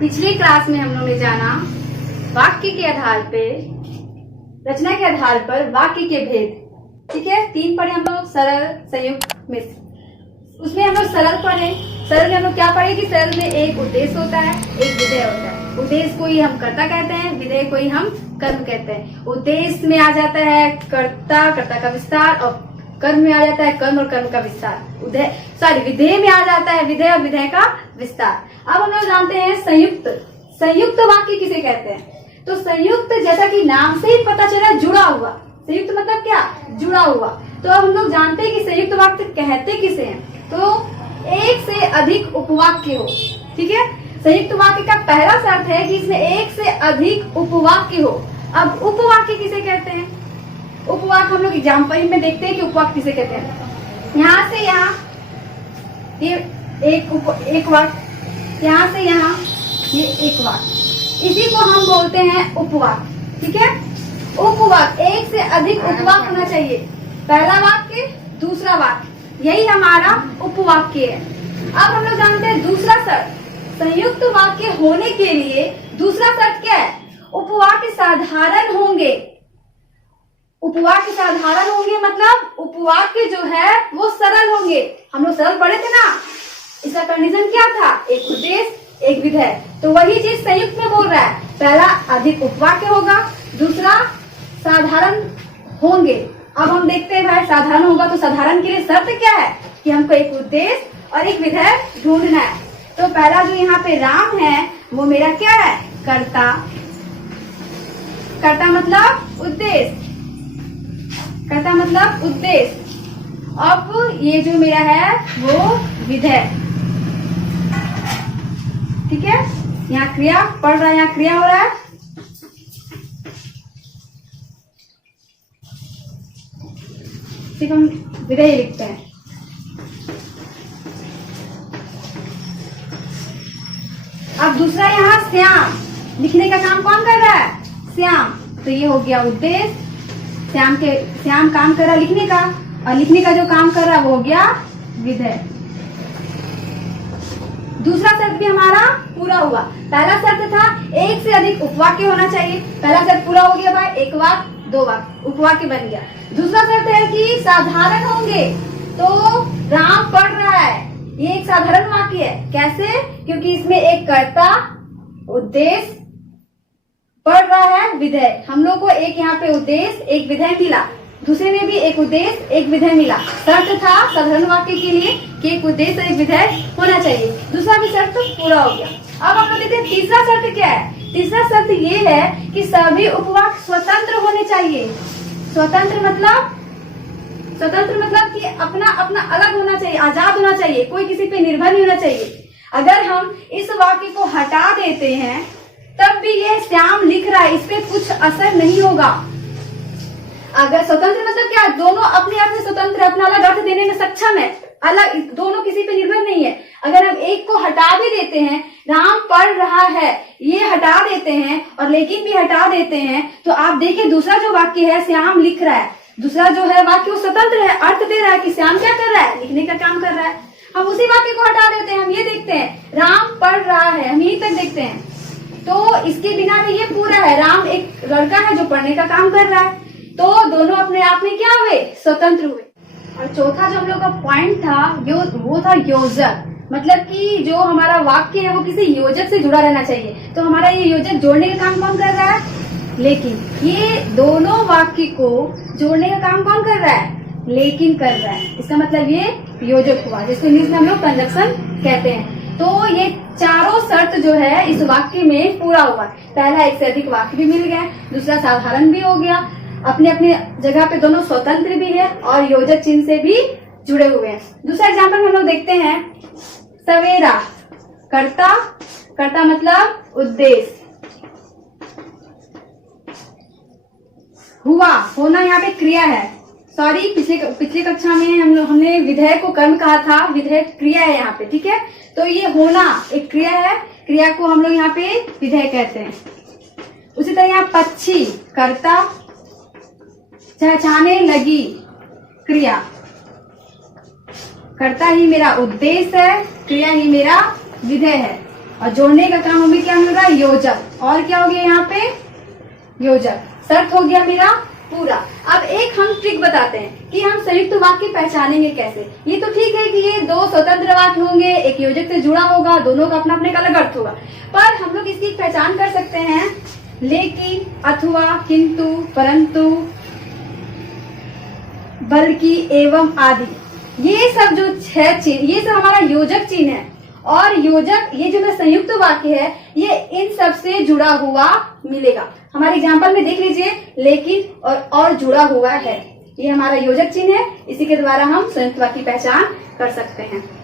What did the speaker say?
पिछली क्लास में हम लोग ने जाना वाक्य के आधार पे, रचना के आधार पर वाक्य के भेद। ठीक है, 3 पढ़े हम लोग, सरल, संयुक्त, मिश्र। उसमें हम लोग सरल पढ़े। सरल में हम लोग क्या पढ़े कि सरल में एक उद्देश्य होता है, एक विधेय होता है। उद्देश्य को ही हम कर्ता कहते हैं, विधेय को ही हम कर्म कहते हैं। उद्देश्य में आ जाता है कर्ता, कर्ता का विस्तार, और कर्म में आ जाता है कर्म और कर्म का विस्तार। विधेय में आ जाता है विधेय और विधेय का विस्तार। अब हम लोग जानते हैं संयुक्त। संयुक्त वाक्य किसे कहते हैं? तो संयुक्त, जैसा कि नाम से ही पता चला, जुड़ा हुआ। संयुक्त मतलब क्या? जुड़ा हुआ। तो अब हम लोग जानते हैं कि संयुक्त वाक्य कहते किसे हैं? तो एक से अधिक उपवाक्य हो। ठीक है, संयुक्त वाक्य का पहला शर्त है कि इसमें एक से अधिक उपवाक्य हो। अब उपवाक्य किसे कहते हैं? उपवाक्य हम लोग एग्जाम्पल में देखते हैं कि उपवाक्य किसे कहते हैं। यहाँ से यहाँ ये एक वाक्य, यहाँ से यहाँ ये एक वाक्य, इसी को हम बोलते हैं उपवाक्य। ठीक है, उपवाक्य, एक से अधिक उपवाक्य होना चाहिए। पहला वाक्य, दूसरा वाक्य, यही हमारा उपवाक्य है। अब हम लोग जानते हैं दूसरा शर्त। संयुक्त वाक्य होने के लिए दूसरा शर्त क्या है? उपवाक्य साधारण होंगे। उपवाक्य साधारण होंगे मतलब उपवाक्य जो है वो सरल होंगे। हम लोग सरल पढ़े थे ना, इसका कंडीशन क्या था? एक उद्देश्य, एक विधेय। तो वही चीज संयुक्त में बोल रहा है। पहला अधिक उपवाक्य होगा, दूसरा साधारण होंगे। अब हम देखते हैं भाई, साधारण होगा तो साधारण के लिए शर्त क्या है कि हमको एक उद्देश्य और एक विधेय ढूंढना है। तो पहला जो यहाँ पे राम है वो मेरा क्या है? कर्ता। कर्ता मतलब उद्देश्य, कर्ता मतलब उद्देश्य। अब ये जो मेरा है वो विधेय। ठीक है, यहाँ क्रिया पढ़ रहा है, यहाँ क्रिया हो रहा है। सिर्फ हम विधेय लिखते हैं। अब दूसरा यहाँ श्याम, लिखने का काम कौन कर रहा है? श्याम। तो ये हो गया उद्देश्य। श्याम काम कर रहा है लिखने का, और लिखने का जो काम कर रहा है वो हो गया विधेय। दूसरा शर्त भी हमारा पूरा हुआ। पहला शर्त था एक से अधिक उपवाक्य होना चाहिए, पहला शर्त पूरा हो गया भाई। एक वाक्य, दो वाक्य, उपवाक्य बन गया। दूसरा शर्त है कि साधारण होंगे। तो राम पढ़ रहा है, ये एक साधारण वाक्य है। कैसे? क्योंकि इसमें एक कर्ता, उद्देश्य, पढ़ रहा है, विधेय। हम लोग को एक यहाँ पे उद्देश्य, एक विधेय मिला। दूसरे में भी एक उद्देश्य, एक विधेय मिला। शर्त था साधारण वाक्य के लिए कि एक उद्देश्य और एक विधेय होना चाहिए। दूसरा भी शर्त पूरा हो गया। अब हम लोग देखते हैं तीसरा शर्त क्या है। तीसरा शर्त ये है कि सभी उपवाक्य स्वतंत्र होने चाहिए। स्वतंत्र मतलब कि अपना अपना अलग होना चाहिए, आजाद होना चाहिए, कोई किसी पे निर्भर नहीं होना चाहिए। अगर हम इस वाक्य को हटा देते हैं तब भी ये श्याम लिख रहा है, इस पे कुछ असर नहीं होगा। अगर स्वतंत्र मतलब क्या? दोनों अपने आप में स्वतंत्र, अपना अलग अर्थ देने में सक्षम है, अलग, दोनों किसी पे निर्भर नहीं है। अगर हम एक को हटा भी देते हैं, राम पढ़ रहा है, ये हटा देते हैं और लेकिन भी हटा देते हैं, तो आप देखिए दूसरा जो वाक्य है श्याम लिख रहा है। दूसरा जो है वाक्य वो स्वतंत्र है, अर्थ दे रहा है कि श्याम क्या कर रहा है? लिखने का काम कर रहा है। हम उसी वाक्य को हटा देते हैं, हम ये देखते हैं राम पढ़ रहा है, हम यहीं तक देखते हैं। तो इसके बिना भी ये पूरा है। राम एक लड़का है जो पढ़ने का काम कर रहा है। तो दोनों अपने आप में क्या हुए? स्वतंत्र हुए। और चौथा जो हम लोग का पॉइंट था वो था योजक। मतलब कि जो हमारा वाक्य है वो किसी योजक से जुड़ा रहना चाहिए। तो हमारा ये योजक जोड़ने का काम कौन कर रहा है? लेकिन। ये दोनों वाक्य को जोड़ने का काम कौन कर रहा है? लेकिन कर रहा है। इसका मतलब ये योजक हुआ, जिसको इंग्लिश में हम लोग कंजक्शन कहते हैं। तो ये चारों शर्त जो है इस वाक्य में पूरा हुआ। पहला एक से अधिक वाक्य भी मिल गया, दूसरा साधारण भी हो गया, अपने अपने जगह पे दोनों स्वतंत्र भी है और योजक चिन्ह से भी जुड़े हुए हैं। दूसरा एग्जाम्पल हम लोग देखते हैं। सवेरा, कर्ता, कर्ता मतलब उद्देश्य, हुआ, होना यहाँ पे क्रिया है। सॉरी, पिछली कक्षा में हमने विधेय को कर्म कहा था, विधेय क्रिया है यहाँ पे। ठीक है, तो ये होना एक क्रिया है, क्रिया को हम लोग यहाँ पे विधेय कहते हैं। उसी तरह यहाँ पक्षी, कर्ता, चहचहाने लगी, क्रिया, कर्ता ही मेरा उद्देश्य है, क्रिया ही मेरा विधेय है। और जोड़ने का काम हमें क्या मिल रहा है, योजक। और क्या हो गया यहाँ पे, योजक। शर्त हो गया मेरा पूरा। अब एक हम ट्रिक बताते हैं कि हम संयुक्त वाक्य पहचानेंगे कैसे। ये तो ठीक है कि ये दो स्वतंत्र वाक्य होंगे, एक योजक से जुड़ा होगा, दोनों का अपना अपने का अलग अर्थ होगा, पर हम लोग इसकी पहचान कर सकते हैं लेकिन, अथवा, किंतु, परंतु, बल्कि, एवं आदि। ये सब जो 6 चिन्ह, ये सब हमारा योजक चिन्ह है। और योजक, ये जो संयुक्त वाक्य है, ये इन सब से जुड़ा हुआ मिलेगा। हमारे एग्जाम्पल में देख लीजिए, लेकिन और जुड़ा हुआ है, ये हमारा योजक चिन्ह है। इसी के द्वारा हम संयुक्त वाक्य की पहचान कर सकते हैं।